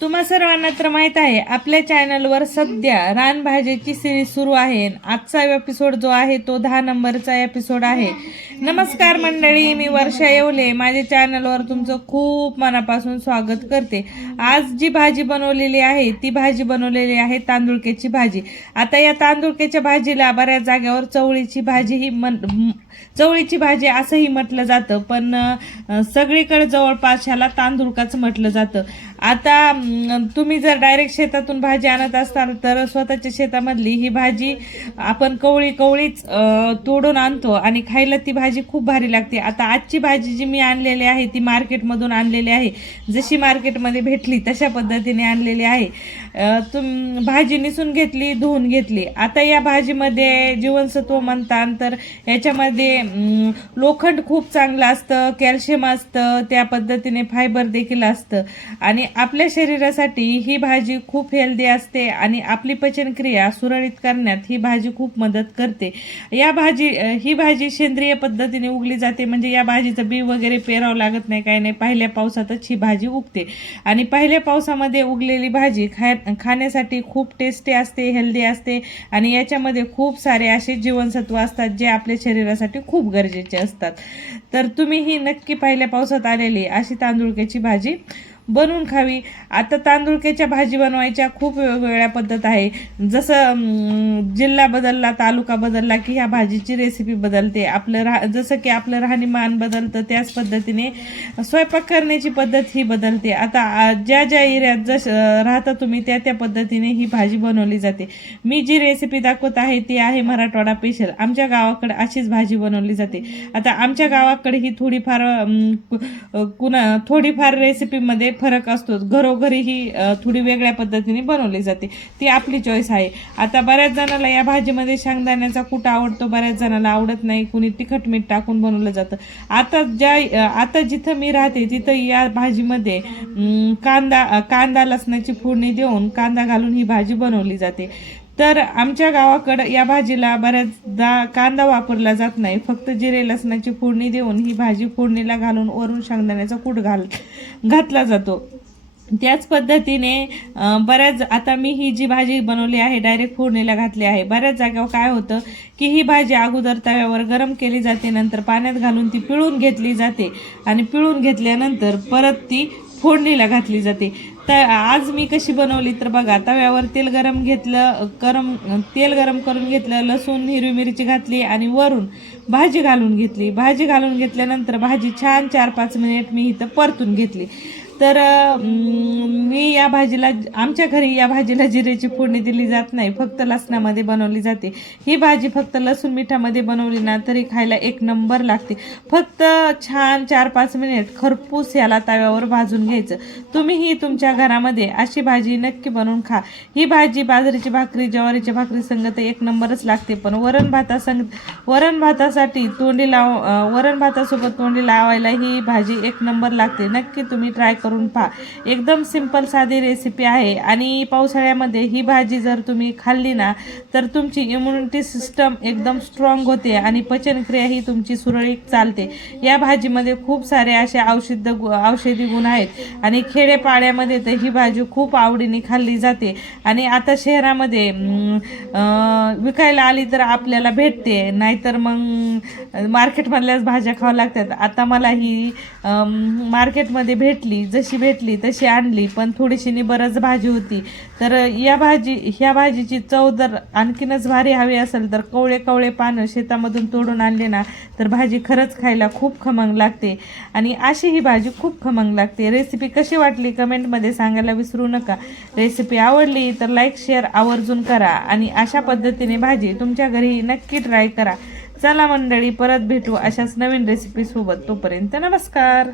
तुम्हा सर्वांना तर माहीत आहे आपल्या चॅनलवर सध्या रानभाज्याची सिरीज सुरू आहे। आजचा एपिसोड जो आहे तो 10 नंबरचा एपिसोड आहे। नमस्कार मंडळी, मी वर्षा येवले माझ्या चॅनलवर तुमचं खूप मनापासून स्वागत करते। आज जी भाजी बनवलेली आहे ती भाजी बनवलेली आहे तांदुळक्याची भाजी। आता या तांदुळक्याच्या भाजीला बऱ्याच जागेवर चवळीची भाजी चवळीची भाजी असंही म्हटलं जातं, पण सगळीकडे जवळपास ह्याला तांदुळकाच म्हटलं जातं। आता तुम्ही जर डायरेक्ट शेतातून भाजी आणत असाल तर स्वतःच्या शेतामधली ही भाजी आपण कवळीच तोडून आणतो आणि खायला ती भाजी खूप भारी लागते। आता आजची भाजी जी मी आणलेली आहे ती मार्केटमधून आणलेली आहे, जशी मार्केटमध्ये भेटली तशा पद्धतीने आणलेली आहे। भाजी निसून घेतली, धुवून घेतली। आता या भाजीमध्ये जीवनसत्व म्हणतात तर याच्यामध्ये लोखंड खूप चांगलं असतं, कॅल्शियम असतं, त्या पद्धतीने फायबर देखील असतं आणि आपल्या शरीरासाठी ही भाजी खूप हेल्दी असते आणि आपली पचनक्रिया सुरळीत करण्यात ही भाजी खूप मदत करते। ही भाजी सेंद्रिय पद्धतीने उगली जाते, म्हणजे या भाजीचं बी वगैरे पेरावं लागत नाही, काही नाही। पहिल्या पावसातच ही भाजी उगते आणि पहिल्या पावसामध्ये उगलेली भाजी खाण्यासाठी खूप टेस्टी असते, हेल्दी असते आणि याच्यामध्ये खूप सारे असे जीवनसत्व असतात जे आपल्या शरीरासाठी खूप गरजेचे असतात। तर तुम्ही ही नक्की पहिल्या पावसात आलेली अशी तांदुळक्याची भाजी बनवून खावी। आता तांदुळक्याच्या भाजी बनवायच्या खूप वेगवेगळ्या पद्धत आहे, जसं जिल्हा बदलला, तालुका बदलला की ह्या भाजीची रेसिपी बदलते। जसं की आपलं राहणीमान बदलतं त्याच पद्धतीने स्वयंपाक करण्याची पद्धत ही बदलते। आता ज्या एरियात राहता तुम्ही त्या पद्धतीने ही भाजी बनवली जाते। मी जी रेसिपी दाखवत आहे ती आहे मराठवाडा स्पेशल। आमच्या गावाकडे अशीच भाजी बनवली जाते। आता आमच्या गावाकडे ही थोडीफार रेसिपीमध्ये फरक असतो, घरोघरी ही थोडी वेगळ्या पद्धतीने बनवली जाते, ती आपली चॉईस आहे। आता बऱ्याच जणाला या भाजीमध्ये शेंगदाण्याचा कूट आवडतो, बऱ्याच जणाला आवडत नाही, कुणी तिखट मीठ टाकून बनवलं जातं। आता जिथं मी राहते तिथं या भाजीमध्ये कांदा लसणाची फोडणी देऊन कांदा घालून ही भाजी बनवली जाते। तर आमच्या गावाकडं या भाजीला बऱ्याचदा कांदा वापरला जात नाही, फक्त जिरे लसणाची फोडणी देऊन ही भाजी फोडणीला घालून वरून शेंगदाण्याचा कूट घातला जातो। त्याच पद्धतीने आता मी ही जी भाजी बनवली आहे डायरेक्ट फोडणीला घातली आहे। बऱ्याच जागेवर काय होतं की ही भाजी अगोदर तव्यावर गरम केली जाते, नंतर पाण्यात घालून ती पिळून घेतली जाते आणि पिळून घेतल्यानंतर परत ती फोडणीला घातली जाते। तर आज मी कशी बनवली तर बघा, तव्यावर तेल गरम करून घेतलं, लसूण हिरवी मिरची घातली आणि वरून भाजी घालून घेतली। भाजी घालून घेतल्यानंतर भाजी छान 4-5 मिनिट मी इथं परतून घेतली। तर आमच्या घरी या भाजीला जिरेची फोडणी दिली जात नाही, फक्त लसणामध्ये बनवली जाते। ही भाजी फक्त लसूण मिठामध्ये बनवली ना तरी खायला एक नंबर लागते। फक्त छान 4-5 मिनिट खरपूस याला तव्यावर भाजून घ्यायचं। तुम्हीही तुमच्या घरामध्ये अशी भाजी नक्की बनवून खा। ही भाजी बाजरीची भाकरी, ज्वारीच्या भाकरी संग तर एक नंबरच लागते, पण वरण भातासोबत तोंडी लावायला ही भाजी एक नंबर लागते। नक्की तुम्ही ट्राय करून पहा। एकदम सिंपल साधी रेसिपी आहे आणि पावसाळ्यामध्ये ही भाजी जर तुम्ही खाल्ली ना तर तुमची इम्युनिटी सिस्टम एकदम स्ट्रॉंग होते आणि पचनक्रिया ही तुमची सुरळीत चालते। या भाजीमध्ये खूप सारे असे औषधी गुण आहेत आणि खेडेपाड्यामध्ये तर ही भाजी खूप आवडीने खाल्ली जाते आणि आता शहरामध्ये विकायला आली तर आपल्याला भेटते, नाहीतर मग मार्केटमधल्याच भाज्या खाव्या लागतात। आता मला ही मार्केटमध्ये जशी भेटली तशी आणली, पण थोडीशी निबरच भाजी होती। तर ह्या भाजीची चव जर आणखीनच भारी हवी असेल तर कवळे पानं शेतामधून तोडून आणले ना तर भाजी खरंच खायला खूप खमंग लागते आणि अशी ही भाजी खूप खमंग लागते। रेसिपी कशी वाटली कमेंटमध्ये सांगायला विसरू नका। रेसिपी आवडली तर लाईक शेअर आवर्जून करा आणि अशा पद्धतीने भाजी तुमच्या घरी नक्की ट्राय करा। चला मंडळी, परत भेटू अशाच नवीन रेसिपी सोबत, तोपर्यंत नमस्कार।